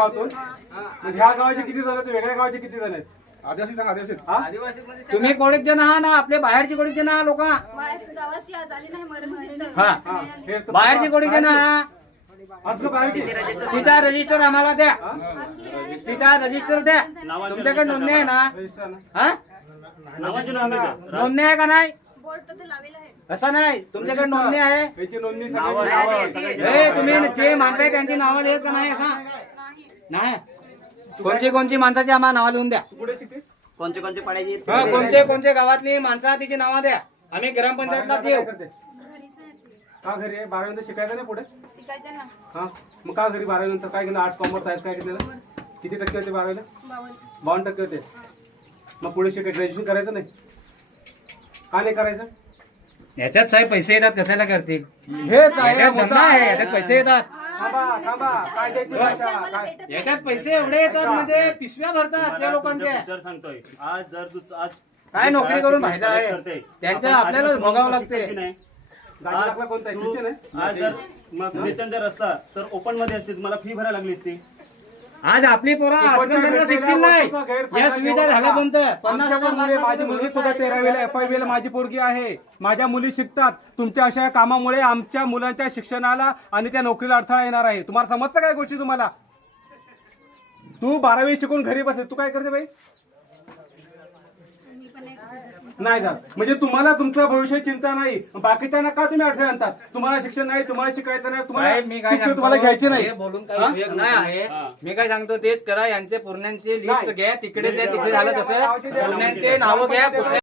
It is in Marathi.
गावातून? मग ह्या गावाचे किती जण आहेत? वेगळ्या गावाचे किती जण आहेत? आदिवासी सांग आदिवासी हा? तुम्ही कोणीच जण आहात ना आपले बाहेरचे कोणीच जण आहात लोक? बाहेर गावाची आज आली नाही मरण तिथं. हा. हा, हे तर- बाहेरचे कोणीच जण आहात असं? तिचा रजिस्टर आम्हाला द्या. तिचा रजिस्टर द्या. तुमच्याकडे नोंदणी आहे ना? रजिस्टर ना? हा? नावाची नाव आहे ते. नोंदणी आहे का नाही? बोर्ड तिथे लावेल आहे असं नाही. तुमच्याकडे नोंदणी आहे? याची नोंदणी सगळ्यांची नावं तुम्ही जे माणसं आहे त्यांची नावं लिहित का नाही असं? नाही कोणची कोणची माणसाची आम्हाला नावं लिहून द्या. कोणते कोणते पाडायचे हा कोणते कोणते गावातली माणसं तिची नावं द्या. आम्ही ग्रामपंचायतला देऊ. का घरी? आहे बारावीनंतर शिकायचं नाही पुढे? शिकायचं ना. हा? मग का घरी बारावीनंतर काय केलं आर्ट कॉमर्स सायन्स काय घेतलेलं? किती टक्के होते बारावीला? बावन्न. टक्के होते. मग पुढे शिकाय ग्रॅज्युएशन करायचं नाही? का नाही करायचं? याच्यात साहेब पैसे येतात कशाला करतील? याच्यात धंदा आहे. याच्यात पैसे येतात. थांबा थांबा. काय? भाषा याच्यात पैसे एवढे येतात म्हणजे पिशव्या भरतात त्या लोकांच्या. विचार सांगतोय. आज जर तू आज काय नोकरी करून फायदा आहे? करते. त्यांचं आपण आपल्याला आदिवासी भोगावं लागते? गाडी कोणता? आहे किचन आहे? आज जर मग किचन जर असता तर ओपनमध्ये असते मला फी भरायला लागली असती. आज आपली पोरं शिकतील नाही. या सुविधा झाल्या बंद. पन्नास हजार माझी मुलगी सुद्धा तेरावीला एफ ला. माझी पोरगी आहे. माझ्या मुली शिकतात. तुमच्या अशा कामामुळे आमच्या मुलांच्या शिक्षणाला आणि त्या नोकरीला अडथळा येणार आहे. तुम्हाला समजतं काय गोष्टी तुम्हाला? तू बारावी शिकून घरी बसले तू काय करते बाई? नाही जात. म्हणजे तुम्हाला तुमच्या भविष्याची चिंता नाही. बाकीच्यांना का तुम्ही अडथळे आणतात तुम्हाला शिक्षण नाही तुम्हाला शिकायचं नाही तुम्हाला साहेब, मी काय शिक्षण सांगतो, तुम्हाला घ्यायचे नाही. हे बोलून काही हा? उपयोग नाही आहे. मी काय सांगतो तेच करा. यांचे पूर्ण्यांची लिस्ट नाही. घ्या. तिकडे द्या तिथे झालं तसं. पूर्ण्यांचे नावं घ्या कुठल्या